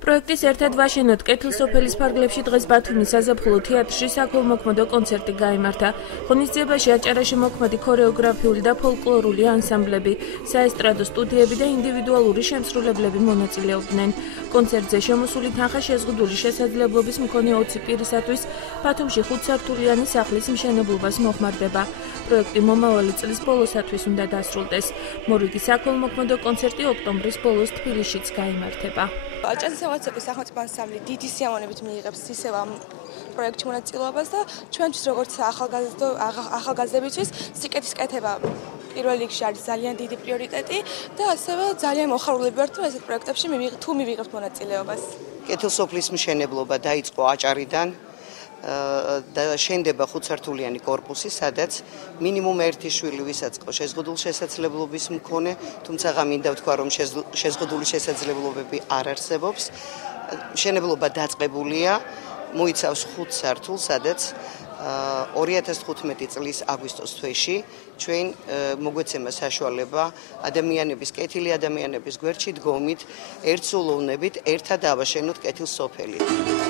პროექტის ერთად ვაშენოთ კეთილსოფელის ფარგლებში დღეს ბათუმის საზაფხულო თეატრში საქველმოქმედო კონცერტი გაიმართა. ღონისძიებაში აჭარა შემოქმედი ქორეოგრაფიული და ფოლკლორული ანსამბლები, საესტრადო სტუდიები და ინდივიდუალური შემსრულებლები მონაწილეობდნენ. კონცერტზე შემოსული თანხა შეზღუდული შესაძლებლობის მქონე 20 პირისათვის ბათუმში 5-სართულიანი სახლის მშენებლობას მოხმარდება. პროექტი მომავალი წლის ბოლოსათვის უნდა დასრულდეს. მორიგი საქველმოქმედო კონცერტი ოქტომბრის ბოლოს თბილისშიც გაიმართება. აჭარის სამთავრობო სახელმწიფო ანსამბლი დიდი სიამოვნებით მიიღებს ისევ ამ პროექტში მონაწილეობას და ჩვენთვის როგორც ახალგაზრდებისთვის სიკეთის კეთება პირველ რიგში არის ძალიან დიდი პრიორიტეტი და ასევე ძალიან მოხარულები ვართ რომ ესეთ პროექტებში მივიღებთ მონაწილეობას. კეთილსოფლის მშენებლობა დაიწყო აჭარიდან და შენდება 5-სართულიანი კორპუსი, სადაც მინიმუმ ერთი შვილი ვისაც ყო შეზღუდული შესაძლებლობის მქონე, თუმცა მინდა ვთქვა, რომ შეზღუდული შესაძლებლობები არ არსებობს. მშენებლობა დაწყებულია, მოიცავს 5 სართულს, სადაც 2015 წლის აგვისტოს თვეში ჩვენ მოგვეცემა საშუალება ადამიანების, კეთილი ადამიანების გვერდში დგომით, ერთსულოვნებით ერთად ავაშენოთ კეთილსოფელი.